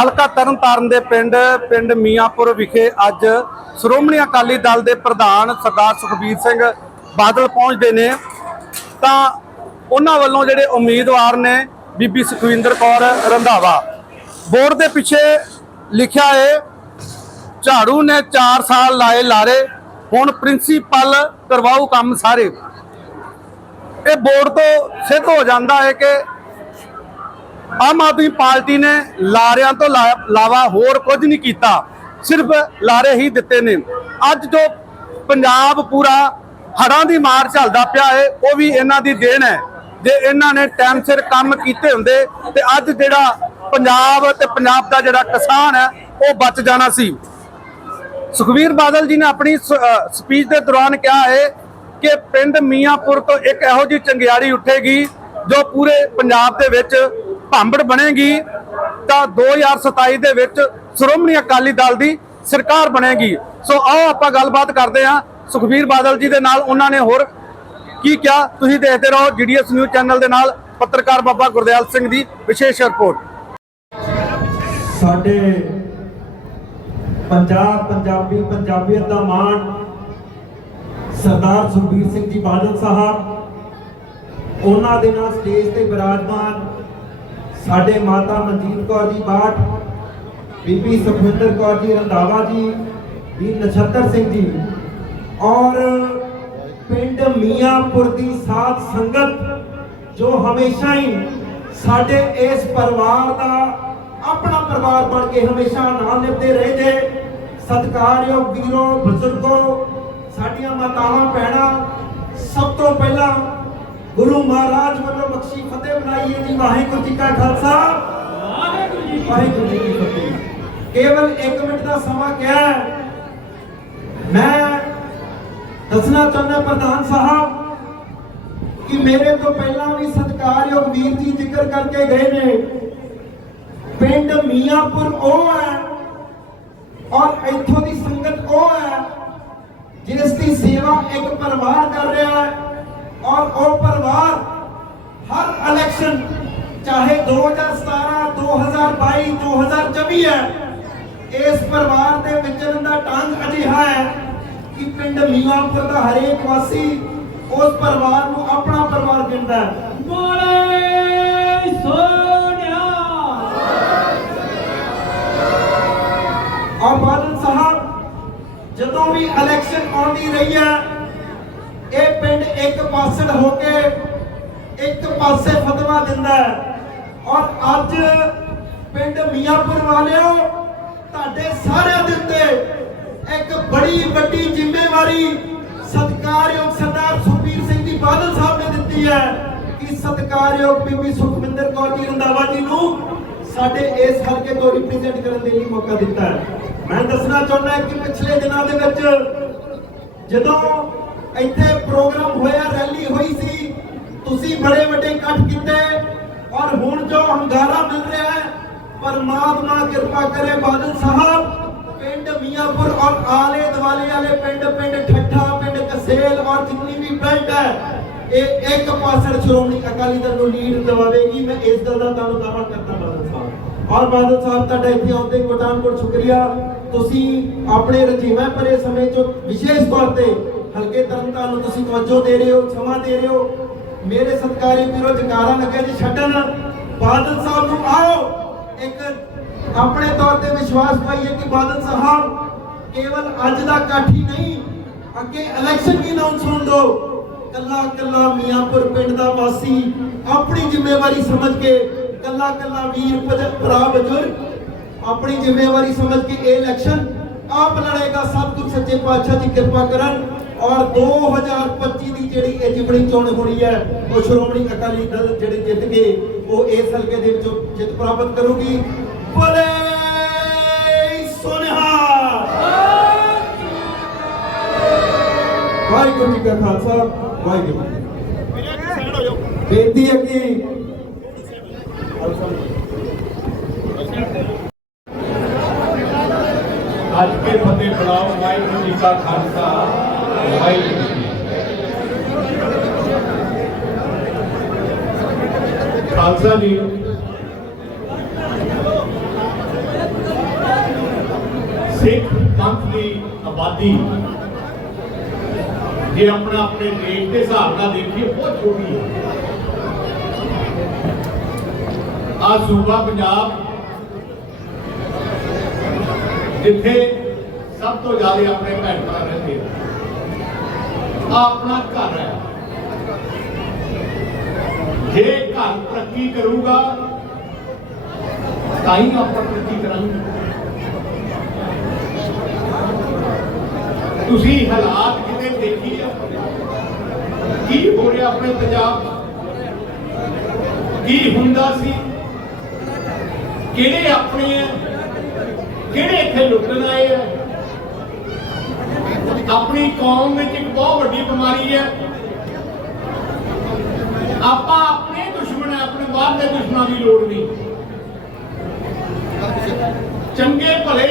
ਹਲਕਾ ਤਰਨਤਾਰਨ ਦੇ ਪਿੰਡ ਪਿੰਡ ਮੀਆਂਪੁਰ ਵਿਖੇ ਅੱਜ ਸ਼੍ਰੋਮਣੀ ਅਕਾਲੀ ਦਲ ਦੇ ਪ੍ਰਧਾਨ ਸਰਦਾਰ ਸੁਖਬੀਰ ਸਿੰਘ ਬਾਦਲ ਪਹੁੰਚਦੇ ਨੇ। ਤਾਂ ਉਹਨਾਂ ਵੱਲੋਂ ਜਿਹੜੇ ਉਮੀਦਵਾਰ ਨੇ ਬੀਬੀ ਸੁਖਵਿੰਦਰ ਕੌਰ ਰੰਧਾਵਾ, ਬੋਰਡ ਦੇ ਪਿੱਛੇ ਲਿਖਿਆ ਏ, ਝਾੜੂ ਨੇ 4 ਸਾਲ ਲਾਏ ਲਾਰੇ, ਹੁਣ ਪ੍ਰਿੰਸੀਪਲ ਕਰਵਾਉ ਕੰਮ ਸਾਰੇ। ਇਹ ਬੋਰਡ ਤੋਂ ਸਿੱਧ ਹੋ ਜਾਂਦਾ ਹੈ ਕਿ ਆਮ ਆਦਮੀ ਪਾਰਟੀ ਨੇ ਲਾਰਿਆਂ ਤੋਂ ਲਾ- ਇਲਾਵਾ ਹੋਰ ਕੁਝ ਨਹੀਂ ਕੀਤਾ, ਸਿਰਫ ਲਾਰੇ ਹੀ ਦਿੱਤੇ ਨੇ। ਅੱਜ ਜੋ ਪੰਜਾਬ ਪੂਰਾ ਹੜਾਂ ਦੀ ਮਾਰ ਝੱਲਦਾ ਪਿਆ ਹੈ ਉਹ ਵੀ ਇਹਨਾਂ ਦੀ ਦੇਣ ਹੈ। ਜੇ ਇਹਨਾਂ ਨੇ ਟਾਈਮ ਸਿਰ ਕੰਮ ਕੀਤੇ ਹੁੰਦੇ, ਤੇ ਅੱਜ ਜਿਹੜਾ ਪੰਜਾਬ ਤੇ ਪੰਜਾਬ ਦਾ ਜਿਹੜਾ ਕਿਸਾਨ ਹੈ, ਉਹ ਬਚ ਜਾਣਾ ਸੀ। ਸੁਖਵੀਰ ਬਾਦਲ ਜੀ ਨੇ ਆਪਣੀ ਸਪੀਚ ਦੇ ਦੌਰਾਨ ਕਿਹਾ ਹੈ ਕਿ ਪਿੰਡ ਮੀਆਂਪੁਰ ਤੋਂ ਇੱਕ ਇਹੋ ਜਿਹੀ ਚੰਗਿਆੜੀ ਉੱਠੇਗੀ, ਜੋ ਪੂਰੇ ਪੰਜਾਬ ਦੇ ਵਿੱਚ ਭਾਂਬੜ ਬਣੇਗੀ ਤਾਂ 2027 ਦੇ ਵਿੱਚ ਸ਼੍ਰੋਮਣੀ ਅਕਾਲੀ ਦਲ ਦੀ ਸਰਕਾਰ ਬਣੇਗੀ। ਸੋ ਆਓ ਆਪਾਂ ਗੱਲਬਾਤ ਕਰਦੇ ਹਾਂ ਸੁਖਵੀਰ ਬਾਦਲ ਜੀ ਦੇ ਨਾਲ, ਉਹਨਾਂ ਨੇ ਹੋਰ ਕੀ ਕਿਹਾ? ਤੁਸੀਂ ਦੇਖਦੇ ਰਹੋ ਜੀਡੀਐਸ ਨਿਊਜ਼ ਚੈਨਲ ਦੇ ਨਾਲ ਪੱਤਰਕਾਰ ਬਾਬਾ ਗੁਰਦਿਆਲ ਸਿੰਘ ਦੀ ਵਿਸ਼ੇਸ਼ ਰਿਪੋਰਟ। ਸਾਡੇ ਪੰਜਾਬ, ਪੰਜਾਬੀ, ਪੰਜਾਬੀਅਤ ਦਾ ਮਾਣ ਸਰਦਾਰ ਸੁਖਬੀਰ ਸਿੰਘ ਜੀ ਬਾਦਲ ਸਾਹਿਬ, ਉਹਨਾਂ ਦੇ ਨਾਲ ਸਟੇਜ ਤੇ ਬਿਰਾਜਮਾਨ ਸਾਡੇ ਮਾਤਾ ਮਨਜੀਤ ਕੌਰ ਜੀ ਬਾਠ ਬੀਬੀ ਸੁਖਵਿੰਦਰ ਕੌਰ ਜੀ, ਰੰਧਾਵਾ ਜੀ ਵੀ ਨਛੱਤਰ ਸਿੰਘ ਜੀ। ਔਰ ਪਿੰਡ ਮੀਆਂਪੁਰ ਦੀ ਸਾਧ ਸੰਗਤ ਜੋ ਹਮੇਸ਼ਾ ਹੀ ਸਾਡੇ ਇਸ ਪਰਿਵਾਰ ਦਾ ਆਪਣਾ ਪਰਿਵਾਰ ਬਣ ਕੇ ਹਮੇਸ਼ਾ ਨਾਲ ਨਿਭਦੇ ਰਹੇ ਜੇ ਸਤਿਕਾਰਯੋਗ ਵੀਰੋ, ਬਜ਼ੁਰਗੋ, ਸਾਡੀਆਂ ਮਾਤਾਵਾਂ, ਭੈਣਾਂ, ਸਭ ਤੋਂ ਪਹਿਲਾਂ ਗੁਰੂ ਮਹਾਰਾਜ ਵੱਲੋਂ ਬਖਸ਼ੀ ਫਤਿਹ ਬਣਾਈ ਹੈ ਜੀ ਵਾਹਿਗੁਰੂ ਜੀ ਕਾ ਖਾਲਸਾ। ਵਾਹਿਗੁਰੂ ਜੀ ਕੀ ਫਤਿਹ। ਕੇਵਲ 1 ਮਿੰਟ ਦਾ ਸਮਾਂ ਕਿਹਾ। ਮੈਂ ਦੱਸਣਾ ਚਾਹੁੰਦਾ ਪ੍ਰਧਾਨ ਸਾਹਿਬ ਕਿ ਮੇਰੇ ਤੋਂ ਪਹਿਲਾਂ ਵੀ ਸਤਿਕਾਰਯੋਗ ਵੀਰ ਜੀ ਜ਼ਿਕਰ ਕਰਕੇ ਗਏ ਨੇ। ਪਿੰਡ ਮੀਆਂਪੁਰ ਉਹ ਹੈ ਔਰ ਇੱਥੋਂ ਦੀ ਸੰਗਤ ਉਹ ਹੈ ਜਿਸ ਦੀ ਸੇਵਾ ਇੱਕ ਪਰਿਵਾਰ ਕਰ ਰਿਹਾ ਹੈ। ਔਰ ਉਹ ਪਰਿਵਾਰ ਹਰ ਇਲੈਕਸ਼ਨ ਚਾਹੇ 2017 2022 2024 ਹੈ ਇਸ ਪਰਿਵਾਰ ਦੇ ਵਿਚਰਨ ਦਾ ਢੰਗ ਅਜਿਹਾ ਹੈ ਕਿ ਪਿੰਡ ਮੀਆਂਪੁਰ ਦਾ ਹਰੇਕ ਵਾਸੀ ਉਸ ਪਰਿਵਾਰ ਨੂੰ ਆਪਣਾ ਪਰਿਵਾਰ ਗਿਣਦਾ ਹੈ। ਬੋਲੇ ਸੋਨਿਆ ਔਰ ਬਾਦਲ ਸਾਹਿਬ ਜਦੋਂ ਵੀ ਇਲੈਕਸ਼ਨ ਆਉਂਦੀ ਰਹੀ ਹੈ ਇਹ ਪਿੰਡ ਇੱਕ ਪਾਸੜ ਹੋ ਕੇ ਇੱਕ ਪਾਸੇ ਫਤਵਾ ਦਿੰਦਾ ਹੈ। ਔਰ ਅੱਜ ਪਿੰਡ ਮੀਆਂਪੁਰ ਵਾਲਿਓ, ਤੁਹਾਡੇ ਸਾਰਿਆਂ ਦੇ ਉੱਤੇ ਇੱਕ ਬੜੀ ਵੱਡੀ ਜ਼ਿੰਮੇਵਾਰੀ ਸਤਿਕਾਰਯੋਗ ਸਰਦਾਰ ਸੁਖਬੀਰ ਸਿੰਘ ਜੀ ਬਾਦਲ ਸਾਹਿਬ ਨੇ ਦਿੱਤੀ ਹੈ ਕਿ ਸਤਿਕਾਰਯੋਗ ਬੀਬੀ ਸੁਖਵਿੰਦਰ ਕੌਰ ਜੀ ਰੰਧਾਵਾ ਜੀ ਨੂੰ ਸਾਡੇ ਇਸ ਹਲਕੇ ਤੋਂ ਰਿਪਰੈਜ਼ੈਂਟ ਕਰਨ ਦੇ ਲਈ ਮੌਕਾ ਦਿੱਤਾ ਹੈ। ਮੈਂ ਦੱਸਣਾ ਚਾਹੁੰਦਾ ਕਿ ਪਿਛਲੇ ਦਿਨਾਂ ਦੇ ਵਿੱਚ ਜਦੋਂ ਇੱਥੇ ਪ੍ਰੋਗਰਾਮ ਹੋਇਆ, ਰੈਲੀ ਹੋਈ ਸੀ। ਤੁਸੀਂ ਬੜੇ ਵੱਡੇ ਇਕੱਠ ਕੀਤੇ ਔਰ ਹੁਣ ਜੋ ਹੰਗਾਰਾ ਮਿਲ ਰਿਹਾ ਹੈ, ਪਰਮਾਤਮਾ ਕਿਰਪਾ ਕਰੇ ਬਾਦਲ ਸਾਹਿਬ। ਪਿੰਡ ਮੀਆਂਪੁਰ ਔਰ ਆਲੇ ਦੁਆਲੇ ਵਾਲੇ ਪਿੰਡ ਪਿੰਡ ਠੱਠਾ, ਪਿੰਡ ਕਸੇਲ ਔਰ ਜਿੰਨੀ ਵੀ ਪਿੰਡ ਹੈ, ਇਹ ਇੱਕ ਪਾਸੜ ਸ਼੍ਰੋਮਣੀ ਅਕਾਲੀ ਦਲ ਨੂੰ ਲੀਡ ਦਿਵਾਵੇਗੀ। ਮੈਂ ਇਸ ਗੱਲ ਦਾ ਤੁਹਾਨੂੰ ਦਾਅਵਾ ਕਰਦਾ ਬਾਦਲ ਸਾਹਿਬ। ਔਰ ਬਾਦਲ ਸਾਹਿਬ, ਤੁਹਾਡਾ ਇੱਥੇ ਆਉਂਦੇ ਤੇ ਕੋਟਾਨਕੋਟ ਸ਼ੁਕਰੀਆ। ਤੁਸੀਂ ਆਪਣੇ ਰਜੀਵੇਂ ਭਰੇ ਸਮੇਂ ਚੋਂ ਵਿਸ਼ੇਸ਼ ਤੌਰ ਤੇ ਹਲਕੇ ਤਰਨਤਾਰਨ ਨੂੰ ਤੁਸੀਂ ਤਵੱਜੋ ਦੇ ਰਹੇ ਹੋ, ਸਮਾਂ ਦੇ ਰਹੇ ਹੋ। ਮੇਰੇ ਸਤਿਕਾਰੀ ਵੀਰੋ, ਜਕਾਰਾ ਲੱਗਿਆ ਜੀ ਛੱਡਣ। ਬਾਦਲ ਸਾਹਿਬ ਨੂੰ ਆਓ। ਇੱਕ ਆਪਣੇ ਤੌਰ ਤੇ ਵਿਸ਼ਵਾਸ ਪਾਈਏ ਕਿ ਬਾਦਲ ਸਾਹਿਬ ਕੇਵਲ ਅੱਜ ਦਾ ਇਕੱਠ ਨਹੀਂ, ਅੱਗੇ ਇਲੈਕਸ਼ਨ ਵੀ ਅਨਾਉਂਸ ਹੋਣ ਦੋ। ਕੱਲਾ ਕੱਲਾ ਮੀਆਂਪੁਰ ਪਿੰਡ ਦਾ ਵਾਸੀ ਆਪਣੀ ਜ਼ਿੰਮੇਵਾਰੀ ਸਮਝ ਕੇ ਕੱਲਾ ਕੱਲਾ ਵੀਰ ਭਰਾ ਬਜ਼ੁਰਗ, ਆਪਣੀ ਜ਼ਿੰਮੇਵਾਰੀ ਸਮਝ ਕੇ ਇਹ ਇਲੈਕਸ਼ਨ ਆਪ ਲੜੇਗਾ। ਸਭ ਸਤਿਗੁਰ ਸੱਚੇ ਪਾਤਸ਼ਾਹ ਦੀ ਕਿਰਪਾ ਕਰਨ। ਔਰ 2025 ਦੀ ਜਿਹੜੀ ਇਹ ਜਿਮਣੀ ਚੋਣ ਹੋਣੀ ਹੈ, ਉਹ ਸ਼੍ਰੋਮਣੀ ਅਕਾਲੀ ਦਲ ਜਿਹੜੇ ਜਿੱਤ ਕੇ ਉਹ ਇਸ ਹਲਕੇ ਦੇ ਵਿੱਚੋਂ ਜਿੱਤ ਪ੍ਰਾਪਤ ਕਰੂਗੀ। ਬੋਲੇ ਸੋਨਿਹਾ! ਵਾਹਿਗੁਰੂ ਜੀ ਕਾ ਖਾਲਸਾ, ਵਾਹਿਗੁਰੂ ਬੇਨਤੀ ਹੈ ਕਿ ਅੱਜ ਕੇ ਫਤਿਹ ਬੁਲਾਓ, ਵਾਹਿਗੁਰੂ ਜੀ ਕਾ ਖਾਲਸਾ। ਵਾਹਿਗੁਰੂ ਜੀ ਕੀ ਫਤਿਹ। ਖਾਲਸਾ ਜੀ ਸਿੱਖ ਪੰਥ ਦੀ ਆਬਾਦੀ ਜੇ ਆਪਣਾ ਆਪਣੇ ਦੇਸ਼ ਦੇ ਹਿਸਾਬ ਨਾਲ ਦੇਖੀਏ ਬਹੁਤ ਛੋਟੀ ਹੈ ਆ ਸੂਬਾ ਪੰਜਾਬ ਜਿੱਥੇ ਸਭ ਤੋਂ ਜ਼ਿਆਦਾ ਆਪਣੇ ਭੈਣ ਭਰਾ ਰਹਿੰਦੇ ਆ ਆਹ ਆਪਣਾ ਘਰ ਹੈ। ਜੇ ਘਰ ਤਰੱਕੀ ਕਰੂਗਾ, ਤਾਂ ਹੀ ਆਪਾਂ ਤਰੱਕੀ ਕਰਾਂਗੇ। ਤੁਸੀਂ ਹਾਲਾਤ ਕਿਤੇ ਦੇਖੀ ਆ ਕੀ ਹੋ ਰਿਹਾ ਆਪਣੇ ਪੰਜਾਬ? ਕੀ ਹੁੰਦਾ ਸੀ? ਕਿਹੜੇ ਆਪਣੇ ਆ ਕਿਹੜੇ ਇੱਥੇ ਲੁੱਟਣ ਆਏ ਆ ਆਪਣੀ ਕੌਮ ਵਿੱਚ ਇੱਕ ਬਹੁਤ ਵੱਡੀ ਬਿਮਾਰੀ ਹੈ। ਆਪਾਂ ਆਪਣੇ ਦੁਸ਼ਮਣ ਹੈ, ਆਪਣੇ ਬਾਹਰ ਦੇ ਦੁਸ਼ਮਣਾਂ ਦੀ ਲੋੜ ਨਹੀਂ। ਚੰਗੇ ਭਲੇ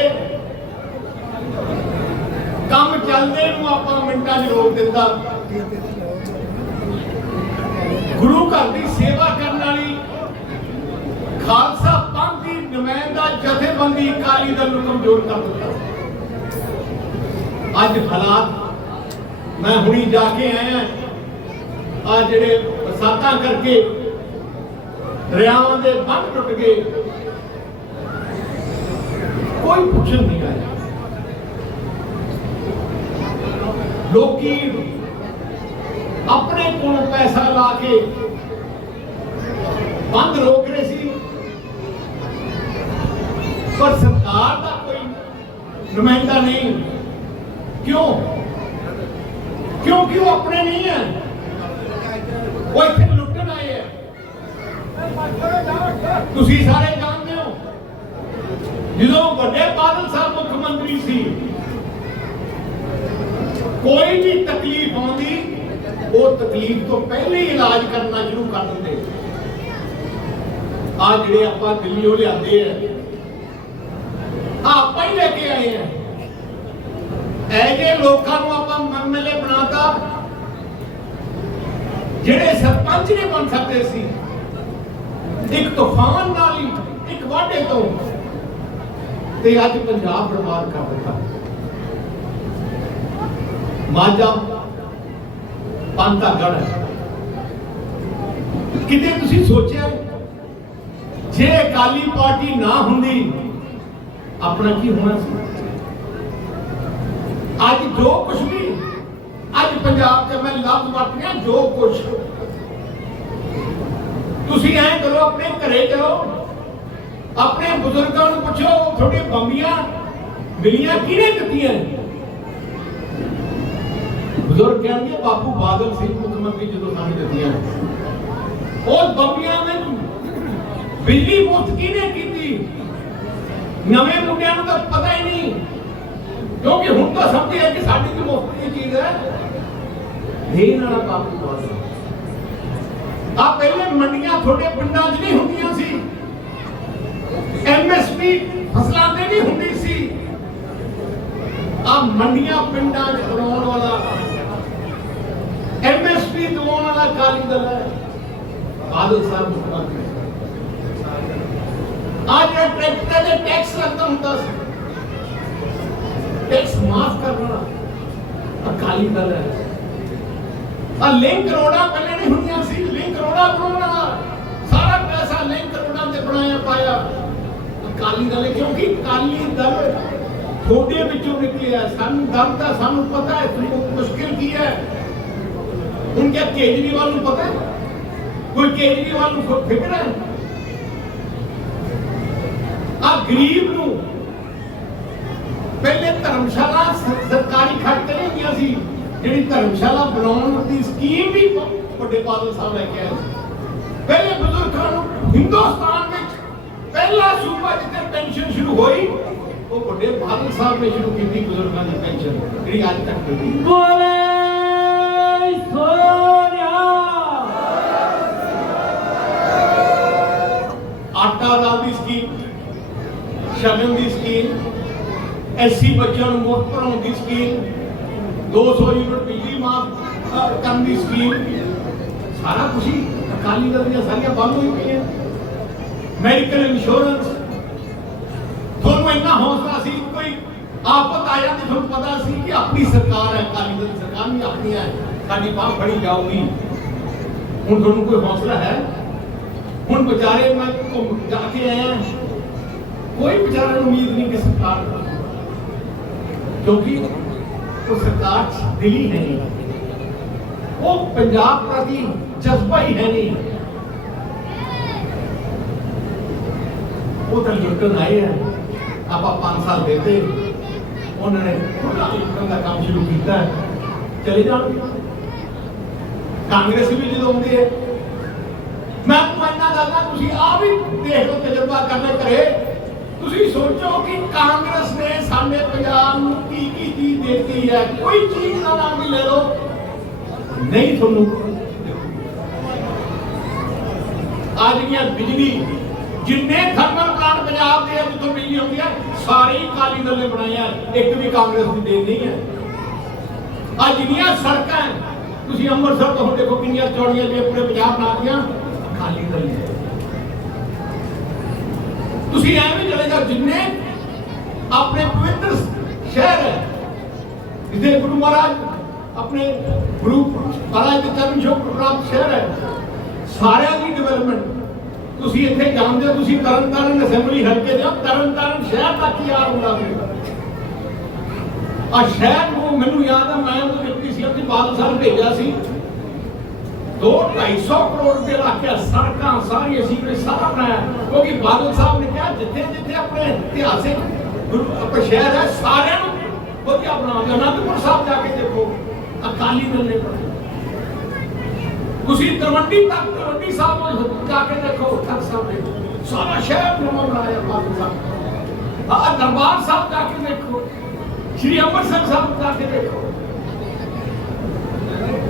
ਕੰਮ ਚੱਲਦੇ ਨੂੰ ਆਪਾਂ ਮਿੰਟਾਂ 'ਚ ਰੋਕ ਦਿੰਦਾ। ਗੁਰੂ ਘਰ ਦੀ ਸੇਵਾ ਕਰਨ ਵਾਲੀ ਖਾਲਸਾ ਪੰਥ ਦੀ ਨੁਮਾਇੰਦਾ ਜਥੇਬੰਦੀ ਅਕਾਲੀ ਦਲ ਨੂੰ ਕਮਜ਼ੋਰ ਕਰ ਦਿੱਤਾ। ਅੱਜ ਹਾਲਾਤ ਮੈਂ ਹੁਣੀ ਜਾ ਕੇ ਆਇਆ ਆ ਜਿਹੜੇ ਬਰਸਾਤਾਂ ਕਰਕੇ ਦਰਿਆਵਾਂ ਦੇ ਬੰਦ ਟੁੱਟ ਗਏ। ਕੋਈ ਪੁੱਛਣ ਨਹੀਂ ਆਇਆ। ਲੋਕੀ ਆਪਣੇ ਕੋਲੋਂ ਪੈਸਾ ਲਾ ਕੇ ਬੰਦ ਰੋਕ ਰਹੇ ਸੀ। ਪਰ ਸਰਕਾਰ ਦਾ ਕੋਈ ਨੁਮਾਇੰਦਾ ਨਹੀਂ। ਕਿਉਂ? ਕਿਉਂਕਿ ਉਹ ਆਪਣੇ ਨਹੀਂ ਹੈ? ਉਹ ਇੱਥੇ ਲੁੱਟਣ ਆਏ ਹੈ ਤੁਸੀਂ ਸਾਰੇ ਜਾਣਦੇ ਹੋ, ਜਦੋਂ ਵੱਡੇ ਬਾਦਲ ਸਾਹਿਬ ਮੁੱਖ ਮੰਤਰੀ ਸੀ, ਕੋਈ ਵੀ ਤਕਲੀਫ ਆਉਂਦੀ, ਉਹ ਤਕਲੀਫ ਤੋਂ ਪਹਿਲੇ ਹੀ ਇਲਾਜ ਕਰਨਾ ਸ਼ੁਰੂ ਕਰ ਦਿੰਦੇ। ਆ ਜਿਹੜੇ ਆਪਾਂ ਦਿੱਲੀੋਂ ਲਿਆਂਦੇ ਆ, ਆਹ ਆਪਾਂ ਹੀ ਲੈ ਕੇ ਆਏ ਆ। ਐਗੇ ਲੋਕਾਂ ਨੂੰ ਆਪਾਂ ਐਮਐਲਏ ਬਣਾਤਾ, ਜਿਹੜੇ ਸਰਪੰਚ ਨਹੀਂ ਬਣ ਸਕਦੇ ਸੀ, ਇੱਕ ਤੂਫਾਨ ਨਾਲ ਹੀ, ਇੱਕ ਵਾਢੇ ਤੋਂ, ਤੇ ਅੱਜ ਪੰਜਾਬ ਬਰਬਾਦ ਕਰ ਦਿੱਤਾ। ਮਾਝਾ ਪੰਤਾ ਕਿਤੇ ਤੁਸੀਂ ਸੋਚਿਆ ਜੇ ਅਕਾਲੀ ਪਾਰਟੀ ਨਾ ਹੁੰਦੀ, ਆਪਣਾ ਕੀ ਹੋਣਾ ਸੀ? ਅੱਜ ਜੋ ਕੁਝ ਵੀ ਅੱਜ ਪੰਜਾਬ 'ਚ ਮੈਂ ਲੱਭ ਵਰਤਿਆ, ਜੋ ਕੁਝ ਤੁਸੀਂ ਐਂ ਕਰੋ, ਆਪਣੇ ਘਰੇ ਚਲੋ। ਆਪਣੇ ਬਜ਼ੁਰਗਾਂ ਨੂੰ ਪੁੱਛੋ ਤੁਹਾਡੇ ਬੰਬੀਆਂ ਮਿਲੀਆਂ ਕਿਹਨੇ ਦਿੱਤੀਆਂ? ਬਜ਼ੁਰਗ ਕਹਿੰਦੇ, ਬਾਪੂ ਬਾਦਲ ਸਿੰਘ ਮੁੱਖ ਮੰਤਰੀ ਜਦੋਂ ਸਾਨੂੰ ਦਿੱਤੀਆਂ ਉਹ ਬੰਬੀਆਂ ਵਿੱਚ ਬਿਜਲੀ ਮੁਫਤ ਕਿਹਨੇ ਕੀਤੀ? ਨਵੇਂ ਮੁੰਡਿਆਂ ਨੂੰ ਤਾਂ ਪਤਾ ਹੀ ਨਹੀਂ। ਕਿਉਂਕਿ ਹੁਣ ਤਾਂ ਸਮਝਦੇ ਆ ਕਿ ਸਾਡੀ ਤਾਂ ਮੁਫਤ ਦੀ ਚੀਜ਼ ਹੈ ਦੇਣ ਵਾਲਾ ਬਾਪੂ ਬਾਦਲ ਆ ਪਹਿਲੇ ਮੰਡੀਆਂ ਤੁਹਾਡੇ ਪਿੰਡਾਂ 'ਚ ਨਹੀਂ ਹੁੰਦੀਆਂ ਸੀ ਐਮਐਸਪੀ ਫਸਲਾਂ ਤੇ ਨਹੀਂ ਹੁੰਦੀ ਸੀ ਆ ਮੰਡੀਆਂ ਪਿੰਡਾਂ 'ਚ ਬਣਾਉਣ ਵਾਲਾ ਐਮਐਸਪੀ ਦਿਵਾਉਣ ਵਾਲਾ ਅਕਾਲੀ ਦਲ ਹੈ ਬਾਦਲ ਸਾਹਿਬ ਮੁੱਖ ਮੰਤਰੀ ਅੱਜ ਇਹ ਟਰੈਕਟਰ ਦੇ ਟੈਕਸ ਲੱਗਦਾ ਹੁੰਦਾ ਸੀ ਟੈਕਸ ਮਾਫ ਕਰਨਾ ਅਕਾਲੀ ਦਲ ਹੈ। ਆ ਲਿੰਕ ਰੋੜਾ ਪਹਿਲੇ ਨਹੀਂ ਹੁੰਦੀਆਂ ਸੀ। ਲਿੰਕ ਰੋੜਾ ਬਣਾਉਣ। ਸਾਰਾ ਪੈਸਾ ਲਿੰਕ ਰੋਡਾਂ ਤੇ ਬਣਾਇਆ ਪਾਇਆ। ਅਕਾਲੀ ਦਲ ਕਿਉਂਕਿ ਅਕਾਲੀ ਦਲ ਥੋੜੇ ਵਿੱਚੋਂ ਨਿਕਲਿਆ ਸਾਨੂੰ ਦਮ ਤਾਂ ਸਾਨੂੰ ਪਤਾ ਹੈ ਮੁਸ਼ਕਿਲ ਕੀ ਹੈ। ਹੁਣ ਕਿਆ ਕੇਜਰੀਵਾਲ ਨੂੰ ਪਤਾ ਹੈ? ਕੋਈ ਕੇਜਰੀਵਾਲ ਨੂੰ ਫਿਕਰ ਹੈ? ਆ ਗਰੀਬ ਨੂੰ ਪਹਿਲੇ ਧਰਮਸ਼ਾਲਾ ਸਰਕਾਰੀ ਖੱਟ ਤੇ ਨਹੀਂ ਹੁੰਦੀਆਂ ਸੀ। ਜਿਹੜੀ ਧਰਮਸ਼ਾਲਾ ਬਣਾਉਣ ਦੀ ਸਕੀਮ ਵੀ ਵੱਡੇ ਬਾਦਲ ਸਾਹਿਬ ਲੈ ਕੇ ਆਏ ਸੀ। ਪਹਿਲੇ ਬਜ਼ੁਰਗਾਂ ਨੂੰ ਹਿੰਦੁਸਤਾਨ ਵਿੱਚ ਪਹਿਲਾ ਸੂਬਾ ਜਿੱਥੇ ਪੈਨਸ਼ਨ ਸ਼ੁਰੂ ਹੋਈ ਉਹ ਵੱਡੇ ਬਾਦਲ ਸਾਹਿਬ ਨੇ ਸ਼ੁਰੂ ਕੀਤੀ ਬਜ਼ੁਰਗਾਂ ਦੀ ਪੈਨਸ਼ਨ ਜਿਹੜੀ ਅੱਜ ਤੱਕ ਮਿਲਦੀ ਹੈ। ਬੋਲੇ ਸੋਨਿਆ ਆਟਾ ਦਾਲ ਦੀ ਸਕੀਮ ਸ਼ਗਨ ਦੀ ਸਕੀਮ ਐਸਸੀ ਬੱਚਿਆਂ ਨੂੰ ਮੁਫਤ ਪੜਾਉਣ ਦੀ ਸਕੀਮ 200 ਯੂਨਿਟ ਬਿਜਲੀ ਮਾਫ ਕਰਨ ਦੀ ਸਕੀਮ ਸਾਰਾ ਕੁਝ ਹੀ ਅਕਾਲੀ ਦਲ ਦੀਆਂ ਸਾਰੀਆਂ ਬੰਦ ਹੋਈ ਪਈਆਂ ਮੈਡੀਕਲ ਇੰਸ਼ੋਰੈਂਸ ਤੁਹਾਨੂੰ ਇੰਨਾ ਹੌਸਲਾ ਸੀ ਕੋਈ ਆਫਤ ਆ ਜਾਂਦੀ ਤੁਹਾਨੂੰ ਪਤਾ ਸੀ ਕਿ ਆਪਣੀ ਸਰਕਾਰ ਹੈ ਅਕਾਲੀ ਦਲ ਦੀ ਸਰਕਾਰ ਨਹੀਂ ਆਪਣੀ ਹੈ ਸਾਡੀ ਬਾਹ ਫੜੀ ਜਾਊਗੀ ਹੁਣ ਤੁਹਾਨੂੰ ਕੋਈ ਹੌਸਲਾ ਹੈ ਹੁਣ ਵਿਚਾਰੇ ਮੈਂ ਘੁੰਮ ਜਾ ਕੇ ਆਇਆ ਕੋਈ ਵਿਚਾਰੇ ਨੂੰ ਉਮੀਦ ਨਹੀਂ ਕਿ ਸਰਕਾਰ ਦਾ ਕਿਉਂਕਿ ਉਹ ਸਰਕਾਰ 'ਚ ਹੈ ਨਹੀਂ। ਉਹ ਪੰਜਾਬ ਪ੍ਰਤੀ ਜਜ਼ਬਾ ਹੀ ਹੈ ਨਹੀਂ। ਉਹ ਤਾਂ ਲੁੱਟਣ ਆਏ ਆ। ਆਪਾਂ 5 ਸਾਲ ਦਿੱਤੇ। ਉਹਨਾਂ ਨੇ ਖੁੱਲਾ ਲੁੱਟਣ ਦਾ ਕੰਮ ਸ਼ੁਰੂ ਕੀਤਾ। ਹੈ। ਚਲੇ ਜਾਣਗੇ ਕਾਂਗਰਸ ਵੀ ਜਦੋਂ ਆਉਂਦੀ ਹੈ। ਮੈਂ ਤੁਹਾਨੂੰ ਇੰਨਾ ਦੱਸਦਾ ਤੁਸੀਂ ਆ ਵੀ ਦੇਖ ਲਓ ਤਜਰਬਾ ਕਰਨੇ ਕਰੇ ਤੁਸੀਂ ਸੋਚੋ ਕਿ ਕਾਂਗਰਸ ਨੇ ਸਾਡੇ ਪੰਜਾਬ ਨੂੰ ਕੀ ਕੀ ਚੀਜ਼ ਦਿੱਤੀ ਹੈ? ਕੋਈ ਚੀਜ਼ ਦਾ ਨਾਮ ਵੀ ਲੈ ਲਓ। ਨਹੀਂ ਤੁਹਾਨੂੰ। ਅੱਜ ਦੀਆਂ ਬਿਜਲੀ, ਜਿੰਨੇ ਥਰਮਲ ਪਲਾਂਟ ਪੰਜਾਬ ਦੇ ਆ ਜਿੱਥੋਂ ਬਿਜਲੀ ਆਉਂਦੀ ਹੈ, ਸਾਰੇ ਹੀ ਅਕਾਲੀ ਦਲ ਨੇ ਬਣਾਏ ਇੱਕ ਵੀ ਕਾਂਗਰਸ ਦੀ ਦੇਣ ਨਹੀਂ ਹੈ। ਅੱਜ ਜਿੰਨੀਆਂ ਸੜਕਾਂ ਤੁਸੀਂ ਅੰਮ੍ਰਿਤਸਰ ਤੋਂ ਦੇਖੋ ਕਿੰਨੀਆਂ ਚੌੜੀਆਂ ਨੇ, ਪੂਰੇ ਪੰਜਾਬ ਨਾਲ ਦੀਆਂ ਅਕਾਲੀ ਦਲ ਨੇ। ਤੁਸੀਂ ਐਵੇਂ ਚਲੇ ਜਾਓ ਜਿੰਨੇ ਆਪਣੇ ਪਵਿੱਤਰ ਸ਼ਹਿਰ ਹੈ, ਜਿੱਥੇ ਗੁਰੂ ਮਹਾਰਾਜ ਆਪਣੇ ਗੁਰੂ ਮਹਾਰਾਜ ਦੇ ਚਰਨ ਛੋਹ ਪ੍ਰਾਪਤ ਸ਼ਹਿਰ ਹੈ, ਸਾਰਿਆਂ ਦੀ ਡਿਵੈਲਪਮੈਂਟ ਤੁਸੀਂ ਇੱਥੇ ਜਾਣਦੇ ਹੋ, ਤੁਸੀਂ ਤਰਨਤਾਰਨ ਅਸੈਂਬਲੀ ਹਲਕੇ ਦੇ ਹੋ, ਤਰਨਤਾਰਨ ਸ਼ਹਿਰ ਤੱਕ ਹੀ ਆਰ ਹੁੰਦਾ ਆ ਸ਼ਹਿਰ ਨੂੰ ਮੈਨੂੰ ਯਾਦ ਹੈ, ਮੈਂ ਉਹ ਵਿਅਕਤੀ ਸੀ ਆਪਣੀ ਬਾਦਲ ਸਾਹਿਬ ਭੇਜਿਆ ਸੀ। ਦੋ 250 ਕਰੋੜ ਰੁਪਏ ਲਾ ਕੇ ਸੜਕਾਂ ਸਾਰੀ ਅਸੀਂ ਨੇ ਸਾਰਾ ਬਣਾਇਆ। ਕਿਉਂਕਿ ਬਾਦਲ ਸਾਹਿਬ ਨੇ ਕਿਹਾ, ਜਿੱਥੇ ਜਿੱਥੇ ਆਪਣੇ ਇਤਿਹਾਸਿਕ ਗੁਰੂ ਆਪਣੇ ਸ਼ਹਿਰ ਹੈ, ਸਾਰਿਆਂ ਨੂੰ ਵਧੀਆ ਬਣਾ ਦਿਓ ਅਨੰਦਪੁਰ ਸਾਹਿਬ ਜਾ ਕੇ ਅਕਾਲੀ ਦਲ ਨੇ ਬਣਾਇਆ। ਤੁਸੀਂ ਤਲਵੰਡੀ ਤੱਕ, ਤਲਵੰਡੀ ਸਾਹਿਬ ਨੂੰ ਜਾ ਕੇ ਦੇਖੋ ਤੱਕ ਸਾਹਿਬ ਨੇ ਸਾਰਾ ਸ਼ਹਿਰ ਨਵਾਂ ਬਣਾਇਆ ਬਾਦਲ ਸਾਹਿਬ ਆ ਦਰਬਾਰ ਸਾਹਿਬ ਜਾ ਕੇ ਦੇਖੋ, ਸ਼੍ਰੀ ਅੰਮ੍ਰਿਤਸਰ ਸਾਹਿਬ ਜਾ ਕੇ ਦੇਖੋ।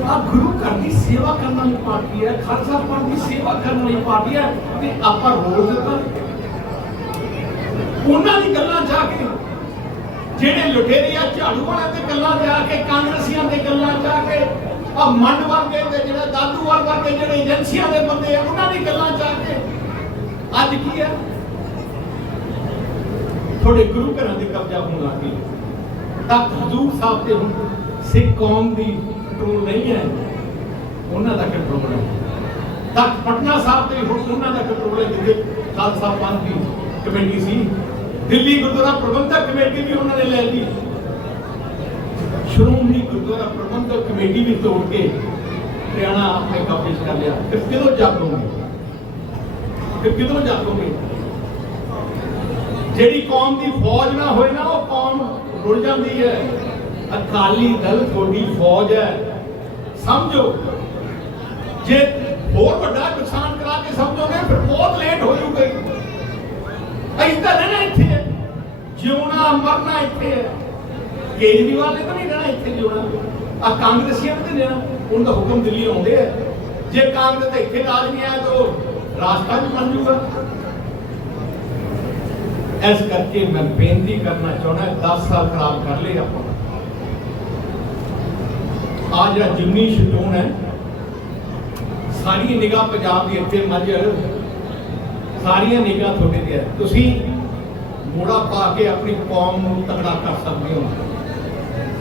ਆ ਗੁਰੂ ਘਰ ਦੀ ਸੇਵਾ ਕਰਨ ਵਾਲੀ ਪਾਰਟੀ ਹੈ, ਖਾਲਸਾ ਪੰਥ ਦੀ ਸੇਵਾ ਕਰਨ ਵਾਲੀ ਪਾਰਟੀ ਹੈ ਤੇ ਆਪਾਂ ਰੋਜ਼ ਦਿੱਤਾ। ਉਹਨਾਂ ਦੀ ਗੱਲਾਂ ਜਾ ਕੇ ਜਿਹੜੇ ਲੁਟੇਰੇ ਝਾੜੂ ਵਾਲਿਆਂ ਤੇ ਗੱਲਾਂ ਜਾ ਕੇ, ਕਾਂਗਰਸੀਆਂ ਤੇ ਗੱਲਾਂ ਜਾ ਕੇ ਆ ਮੰਡ ਵਰਗੇ ਤੇ ਜਿਹੜਾ, ਦਾਦੂ ਵਰਗੇ ਜਿਹੜੇ ਏਜੰਸੀਆਂ ਦੇ ਬੰਦੇ ਆ, ਉਹਨਾਂ ਦੀ ਗੱਲਾਂ ਜਾ ਕੇ। ਅੱਜ ਕੀ ਹੈ? ਤੁਹਾਡੇ ਗੁਰੂ ਘਰਾਂ ਦੇ ਕਬਜ਼ਾ ਹੋਣ ਲੱਗ ਗਈ ਤਾਂ ਹਜ਼ੂਰ ਸਾਹਿਬ ਤੇ ਹੁਣ ਸਿੱਖ ਕੌਮ ਦੀ ਕੰਟਰੋਲ ਨਹੀਂ ਹੈ। ਉਹਨਾਂ ਦਾ ਕੰਟਰੋਲ ਹੈ? ਤਾਂ ਪਟਨਾ ਸਾਹਿਬ ਤੇ ਹੁਣ ਉਹਨਾਂ ਦਾ ਕੰਟਰੋਲ ਹੈ? ਜਿੱਥੇ ਖਾਲਸਾ ਪੰਥ ਦੀ ਕਮੇਟੀ ਸੀ। ਦਿੱਲੀ ਗੁਰਦੁਆਰਾ ਪ੍ਰਬੰਧਕ ਕਮੇਟੀ ਵੀ ਉਹਨਾਂ ਨੇ ਲੈ ਲਈ। ਸ਼੍ਰੋਮਣੀ ਗੁਰਦੁਆਰਾ ਪ੍ਰਬੰਧਕ ਕਮੇਟੀ ਵੀ ਤੋੜ ਕੇ ਹਰਿਆਣਾ ਆਪਣੇ ਕਬਜ਼ੇ ਕਰ ਲਿਆ। ਫਿਰ ਕਿਦੋਂ ਜਾਗੋਗੇ ਫਿਰ ਕਿਦੋਂ ਜਾਗੋਗੇ ਜਿਹੜੀ ਕੌਮ ਦੀ ਫੌਜ ਨਾ ਹੋਏ ਨਾ, ਉਹ ਕੌਮ ਰੁੜ ਜਾਂਦੀ ਹੈ। ਅਕਾਲੀ ਦਲ ਤੁਹਾਡੀ ਫੌਜ ਹੈ। ਸਮਝੋ। ਜੇ ਹੋਰ ਵੱਡਾ ਨੁਕਸਾਨ ਕਰਾ ਕੇ ਸਮਝੋਗੇ, ਫਿਰ ਬਹੁਤ ਲੇਟ ਹੋ ਜੂਗੇ। ਅਸੀਂ ਤਾਂ ਰਹਿਣਾ ਇੱਥੇ। ਜਿਉਣਾ, ਮਰਨਾ ਇੱਥੇ। ਹੈ ਕੇਜਰੀਵਾਲ ਨੇ ਤਾਂ ਨਹੀਂ ਰਹਿਣਾ ਇੱਥੇ ਜਿਉਣਾ। ਆ ਕਾਂਗਰਸੀਆਂ ਨੇ ਤਾਂ ਰਹਿਣਾ। ਉਹਨਾਂ ਦਾ ਹੁਕਮ ਦਿੱਲੀ ਆਉਂਦੇ ਆ। ਜੇ ਕਾਂਗਰਸ ਦਾ ਇੱਥੇ ਰਾਜ ਨਹੀਂ ਆਇਆ ਤਾਂ ਉਹ ਰਾਸਤਾ ਵੀ ਬਣ ਜੂਗਾ। ਇਸ ਕਰਕੇ ਮੈਂ ਬੇਨਤੀ ਕਰਨਾ ਚਾਹੁੰਦਾ 10 ਸਾਲ ਖਰਾਬ ਕਰ ਲਏ ਆਪਾਂ। ਆ ਜਿਹੜਾ ਜਿਮਨੀ ਸ਼ਟੂਨ ਹੈ ਸਾਰੀ ਨਿਗਾਹ ਪੰਜਾਬ ਦੀ ਇੱਥੇ ਮੱਝਰ ਸਾਰੀਆਂ ਨਿਗਾਹ ਤੁਹਾਡੇ ਤੇ ਹੈ ਤੁਸੀਂ ਮੋੜਾ ਪਾ ਕੇ ਆਪਣੀ ਕੌਮ ਨੂੰ ਤਕੜਾ ਕਰ ਸਕਦੇ ਹੋ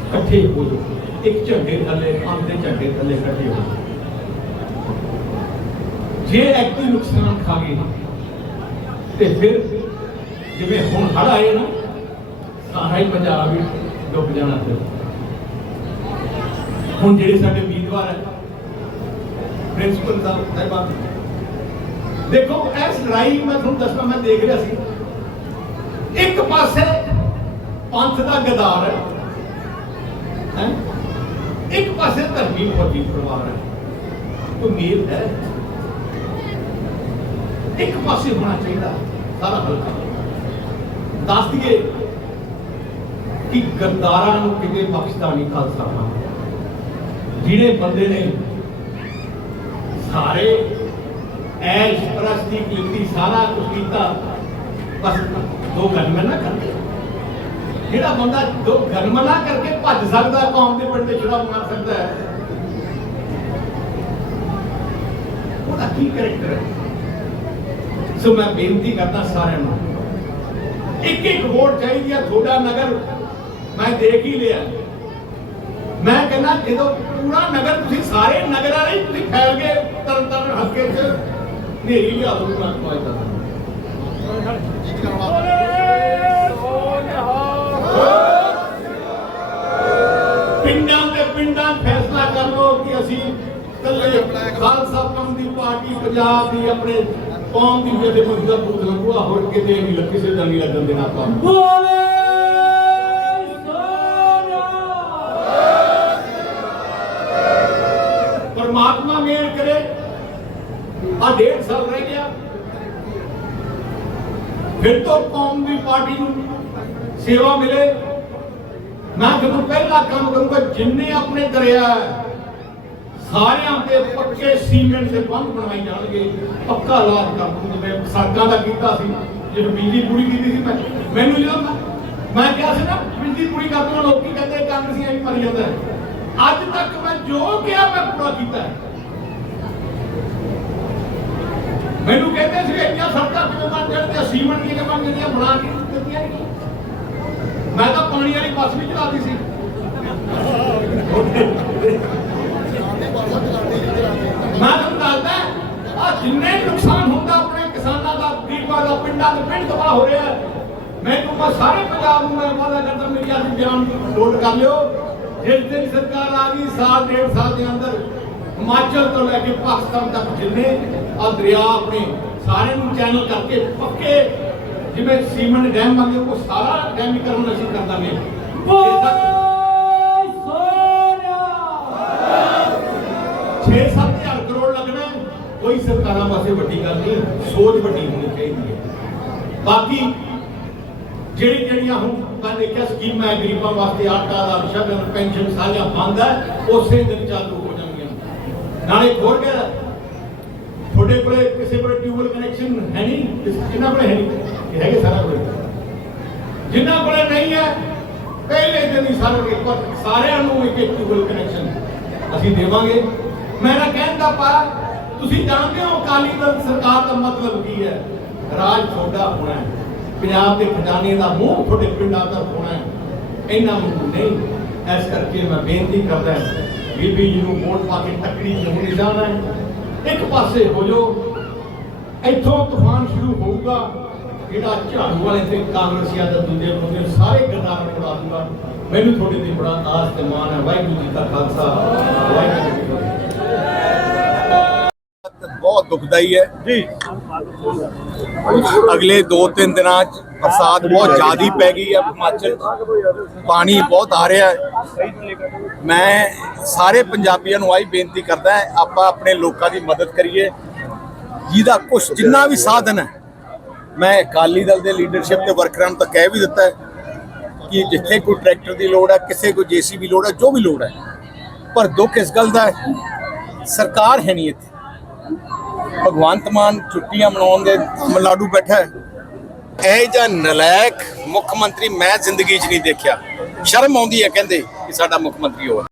ਇਕੱਠੇ ਹੋ ਜਾਓ ਇੱਕ ਝੰਡੇ ਥੱਲੇ ਪੰਜ ਝੰਡੇ ਥੱਲੇ ਇਕੱਠੇ ਹੋ ਜਾਓ ਜੇ ਐਕਟਿਵ ਨੁਕਸਾਨ ਖਾ ਗਏ ਤੇ ਫਿਰ ਜਿਵੇਂ ਹੁਣ ਹੜ ਆਏ ਨਾ ਸਾਰਾ ਹੀ ਪੰਜਾਬ ਵੀ ਡੁੱਬ ਜਾਣਾ ਫਿਰ ਹੁਣ ਜਿਹੜੇ ਸਾਡੇ ਉਮੀਦਵਾਰ ਹੈ ਪ੍ਰਿੰਸੀਪਲ ਸਾਹਿਬ ਸਾਹਿਬਾਨ ਦੇਖੋ, ਇਸ ਲੜਾਈ ਮੈਂ ਤੁਹਾਨੂੰ ਦੱਸਣਾ ਮੈਂ ਦੇਖ ਰਿਹਾ ਸੀ। ਇੱਕ ਪਾਸੇ ਪੰਥ ਦਾ ਗਦਾਰ ਹੈ ਇੱਕ ਪਾਸੇ ਧਰਮੀ ਫੌਜੀ ਪਰਿਵਾਰ ਹੈ। ਉਮੀਦ ਹੈ? ਇੱਕ ਪਾਸੇ ਹੋਣਾ ਚਾਹੀਦਾ, ਸਾਰਾ ਹਲਕਾ। ਦੱਸ ਦਈਏ ਕਿ ਗਰਦਾਰਾਂ ਨੂੰ ਕਿਤੇ ਬਖਸ਼ਦਾ ਨਹੀਂ ਖਾਲਸਾ ਪੰਥ ਜਿਹੜੇ ਬੰਦੇ ਨੇ ਸਾਰੇ ਐਸ਼ ਪ੍ਰਸਤੀ ਕੀਤੀ, ਸਾਰਾ ਕੁਝ ਕੀਤਾ, ਬਸ ਦੋ ਗਨਮਨ ਨਾ ਕਰਦੇ। ਜਿਹੜਾ ਬੰਦਾ ਦੋ ਗਨਮਨ ਨਾ ਕਰਕੇ ਭੱਜ ਸਕਦਾ ਕੌਮ ਦੇ ਪਿੰਡ ਤੇ ਛੁਰਾ ਮਾਰ ਸਕਦਾ ਹੈ। ਉਹਦਾ ਕੀ ਕਰੈਕਟਰ ਹੈ? ਸੋ ਮੈਂ ਬੇਨਤੀ ਕਰਦਾ ਸਾਰਿਆਂ ਨੂੰ ਇੱਕ ਇੱਕ ਵੋਟ ਚਾਹੀਦੀ ਹੈ ਤੁਹਾਡਾ ਨਗਰ ਮੈਂ ਦੇਖ ਹੀ ਲਿਆ। ਮੈਂ ਕਹਿੰਦਾ ਜਦੋਂ ਪੂਰਾ ਨਗਰ ਤੁਸੀਂ ਸਾਰੇ ਨਗਰ ਵਾਲੇ ਤੁਸੀਂ ਫੈਲ ਗਏ, ਤਰਨ ਤਰਨ ਹਲਕੇ 'ਚ ਨੇਰੀ ਲਿਆ ਦੋ ਮੈਂ ਪਾਇਦਾ ਪਿੰਡਾਂ ਦੇ ਪਿੰਡਾਂ ਫੈਸਲਾ ਕਰ ਲੋ ਕਿ ਅਸੀਂ ਕੱਲੇ ਖਾਲਸਾ ਪੰਥ ਦੀ ਪਾਰਟੀ, ਪੰਜਾਬ ਦੀ ਆਪਣੇ ਕੌਮ ਦੀ ਜਿਹੜੇ ਮਸਲਾ ਬੂਥ ਲੱਗੂਆ ਹੋਰ ਕਿਤੇ ਨਹੀਂ ਲੱਗ ਕਿਸੇ ਦਾ ਨਹੀਂ ਲੱਗਣ ਦੇਣਾ ਆਪਾਂ ਪਰਮਾਤਮਾ ਮਿਹਰ ਕਰੇ? ਆ ਡੇਢ ਸਾਲ ਰਹਿ ਗਿਆ। ਫਿਰ ਤੋਂ ਕੌਮ ਦੀ ਪਾਰਟੀ ਨੂੰ ਸੇਵਾ ਮਿਲੇ। ਮੈਂ ਜਦੋਂ ਪਹਿਲਾ ਕੰਮ ਕਰੂੰਗਾ, ਜਿੰਨੇ ਆਪਣੇ ਦਰਿਆ ਸਾਰਿਆਂ ਤੇ ਪੱਕੇ ਸੀਮੈਂਟ ਦੇ ਬੰਦ ਬਣਾਈ ਜਾਣਗੇ। ਪੱਕਾ ਇਲਾਜ ਕਰ ਦੂੰ ਜਿਵੇਂ ਸੜਕਾਂ ਦਾ ਕੀਤਾ ਸੀ। ਜਦੋਂ ਬਿਜਲੀ ਪੂਰੀ ਕੀਤੀ ਸੀ, ਮੈਂ ਮੈਨੂੰ ਜਦੋਂ ਮੈਂ ਕਿਹਾ ਸੀ ਨਾ, ਬਿਜਲੀ ਪੂਰੀ ਕਰ ਦੂੰ ਲੋਕੀ ਕਹਿੰਦੇ ਕਾਂਗਰਸੀਆਂ ਵੀ ਮਰ ਜਾਂਦਾ ਅੱਜ ਤੱਕ ਮੈਂ ਜੋ ਕਿਹਾ, ਮੈਂ ਪੂਰਾ ਕੀਤਾ ਹੈ। ਮੈਨੂੰ ਕਹਿੰਦੇ ਸੀ, ਇੰਨੀਆਂ ਸੜਕਾਂ ਕਿਵੇਂ ਬਣ ਜਾਣਗੀਆਂ ਸੀਮੈਂਟ ਦੀਆਂ ਬਣ ਜਾਂਦੀਆਂ ਬਣਾ ਕੇ ਦਿੱਤੀਆਂ ਨਹੀਂ ਮੈਂ ਤਾਂ ਪਾਣੀ ਵਾਲੀ ਬੱਸ ਵੀ ਚਲਾਦੀ ਸੀ। ਮੈਂ ਤੁਹਾਨੂੰ ਦੱਸਦਾ, ਆ ਜਿੰਨੇ ਨੁਕਸਾਨ ਹੁੰਦਾ, ਆਪਣੇ ਕਿਸਾਨਾਂ ਦਾ, ਗਰੀਬਾਂ ਦਾ, ਪਿੰਡਾਂ ਦੇ ਪਿੰਡ ਤਬਾਹ ਹੋ ਰਿਹਾ ਮੈਨੂੰ ਮੈਂ ਸਾਰੇ ਪੰਜਾਬ ਨੂੰ ਮੈਂ ਵਾਅਦਾ ਕਰਦਾ, ਮੇਰੀ ਅੱਜ ਬਿਆਨ ਨੋਟ ਕਰ ਲਿਓ। ਜਿਸ ਦਿਨ ਸਰਕਾਰ ਆ ਗਈ, ਸਾਲ, ਡੇਢ ਸਾਲ ਦੇ ਅੰਦਰ ਹਿਮਾਚਲ ਤੋਂ ਲੈ ਕੇ ਪਾਕਿਸਤਾਨ ਤੱਕ ਜਿੰਨੇ ਆ ਦਰਿਆ ਆਪਣੇ ਸਾਰੇ ਨੂੰ ਚੈਨਲ ਕਰਕੇ ਪੱਕੇ ਜਿਵੇਂ ਸੀਮੈਂਟ ਡੈਮ ਬਣਦੇ ਉਹ ਸਾਰਾ ਡੈਮੀਕਰਨ ਅਸੀਂ ਕਰ ਦਾਂਗੇ ਇਹ ਤੱਕ 6-7000 ਕਰੋੜ ਲੱਗਣਾ। ਕੋਈ ਸਰਕਾਰਾਂ ਵਾਸਤੇ ਵੱਡੀ ਗੱਲ ਨਹੀਂ ਸੋਚ ਵੱਡੀ ਹੋਣੀ ਚਾਹੀਦੀ ਹੈ ਬਾਕੀ ਜਿਹੜੀ ਜਿਹੜੀਆਂ ਹੁਣ ਮੈਂ ਦੇਖਿਆ ਸਕੀਮਾਂ ਹੈ ਗਰੀਬਾਂ ਵਾਸਤੇ ਆਟਾ ਦਾ ਸ਼ਗਨ ਪੈਨਸ਼ਨ ਸਾਰੀਆਂ ਬੰਦ ਹੈ ਉਸੇ ਦਿਨ ਚਾਲੂ ਨਾਲੇ ਹੋਰ ਗਿਆ ਤੁਹਾਡੇ ਕੋਲੇ ਕਿਸੇ ਕੋਲੇ ਟਿਊਬਲ ਕਨੈਕਸ਼ਨ ਹੈ ਨਹੀਂ? ਕਿਸ- ਕੋਲੇ ਹੈ ਨਹੀਂ? ਹੈਗੇ ਸਾਰਾ ਕੋਲੇ। ਜਿਨ੍ਹਾਂ ਕੋਲੇ ਨਹੀਂ ਹੈ, ਪਹਿਲੇ ਦਿਨ ਹੀ ਸਾਰੇ ਇੱਕ ਸਾਰਿਆਂ ਨੂੰ ਇੱਕ ਇੱਕ ਟਿਊਬਲ ਕਨੈਕਸ਼ਨ ਅਸੀਂ ਦੇਵਾਂਗੇ। ਮੇਰਾ ਕਹਿਣ ਦਾ ਪਾ, ਤੁਸੀਂ ਜਾਣਦੇ ਹੋ ਅਕਾਲੀ ਦਲ ਸਰਕਾਰ ਦਾ ਮਤਲਬ ਕੀ ਹੈ? ਰਾਜ ਤੁਹਾਡਾ ਹੋਣਾ ਹੈ। ਪੰਜਾਬ ਦੇ ਖਜ਼ਾਨੇ ਦਾ ਮੂੰਹ ਤੁਹਾਡੇ ਪਿੰਡਾਂ ਦਾ ਹੋਣਾ ਹੈ। ਇਹਨਾਂ ਨੂੰ ਨਹੀਂ। ਇਸ ਕਰਕੇ ਮੈਂ ਬੇਨਤੀ ਕਰਦਾ ਬੀਬੀ ਜੀ ਨੂੰ ਵੋਟ ਪਾ ਕੇ ਤਕੜੀ ਜਿਉਣੀ ਜਾਣਾ ਹੈ। ਇੱਕ ਪਾਸੇ ਹੋ ਜਾਓ ਇੱਥੋਂ ਤੂਫਾਨ ਸ਼ੁਰੂ ਹੋਊਗਾ ਜਿਹੜਾ ਝਾੜੂ ਵਾਲੇ ਤੇ ਕਾਂਗਰਸੀਆਂ ਦਾ ਦੂਜੇ ਬੰਦੇ ਸਾਰੇ ਗੱਦਾਰ ਨੂੰ ਉਡਾ ਦੂਗਾ। ਮੈਨੂੰ ਤੁਹਾਡੇ ਤੇ ਬੜਾ ਆਸ ਤੇ ਮਾਣ ਹੈ। ਵਾਹਿਗੁਰੂ ਜੀ ਕਾ ਖਾਲਸਾ। ਵਾਹਿਗੁਰੂ ਜੀ ਬਹੁਤ ਦੁਖਦਾਈ ਹੈ। ਜੀ। ਅਗਲੇ 2-3 ਦਿਨਾਂ ਚ ਬਰਸਾਤ ਬਹੁਤ ਜ਼ਿਆਦੀ ਪੈ ਗਈ ਹੈ ਹਿਮਾਚਲ ਪਾਣੀ ਬਹੁਤ ਆ ਰਿਹਾ ਹੈ। ਮੈਂ ਸਾਰੇ ਪੰਜਾਬੀਆਂ ਨੂੰ ਆਈ ਬੇਨਤੀ ਕਰਦਾ ਆਪਾਂ ਆਪਣੇ ਲੋਕਾਂ ਦੀ ਮਦਦ ਕਰੀਏ। ਜਿਹਦਾ ਕੁਛ ਜਿੰਨਾ ਵੀ ਸਾਧਨ ਹੈ, ਮੈਂ ਅਕਾਲੀ ਦਲ ਦੇ ਲੀਡਰਸ਼ਿਪ ਤੇ ਵਰਕਰਾਂ ਨੂੰ ਤਾਂ ਕਹਿ ਵੀ ਦਿੱਤਾ ਹੈ ਕਿ ਜਿੱਥੇ ਕੋਈ ਟਰੈਕਟਰ ਦੀ ਲੋੜ ਹੈ, ਕਿਸੇ ਕੋਈ ਜੀਸੀਬੀ ਲੋੜ ਹੈ, ਜੋ ਵੀ ਲੋੜ ਹੈ। ਪਰ ਦੁੱਖ ਇਸ ਗੱਲ ਦਾ ਹੈ, ਸਰਕਾਰ ਹੈ ਨਹੀਂ ਇੱਥੇ। ਭਗਵੰਤ ਮਾਨ ਛੁੱਟੀਆਂ ਮਨਾਉਣ ਦੇ ਤਮਿਲਨਾਡੂ ਬੈਠਾ ਹੈ। ਇਹ ਜਾਂ ਨਲਾਇਕ ਮੁੱਖ ਮੰਤਰੀ ਮੈਂ ਜ਼ਿੰਦਗੀ 'ਚ ਨਹੀਂ ਦੇਖਿਆ। ਸ਼ਰਮ ਆਉਂਦੀ ਹੈ ਕਹਿੰਦੇ ਕਿ ਸਾਡਾ ਮੁੱਖ ਮੰਤਰੀ ਹੋਵੇ